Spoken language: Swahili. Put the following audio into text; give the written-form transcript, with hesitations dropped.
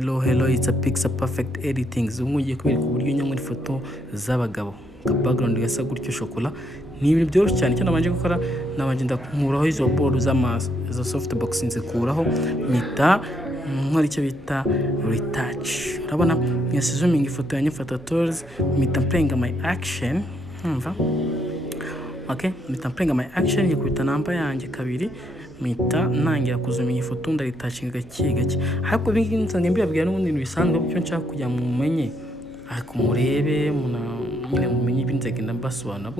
Hello, it's a Pixel Perfect Editing. Zunguye kubereka uburyo nyamwe ifoto z'abagabo. Ka background gasa gutyo shokola. Ni ibintu byoroshye cyane cyo nabanje gukora nabanje ndakuraho izo board za softbox nzikuraho mita nkora icyo bita retouch. Urabona nyase zooming ifoto yanjye mfata tools mita playing my action. Okay, mita playing my action yikubita namba yanjye kabiri mita nangira kuzumenya ifoto ndaritouching gake ariko bingi nsange mbibabwira n'ubundi bisanzwe byo nshaka kujya mu menye ariko murebe nyine mumenye ibinzagenda mbasobanura.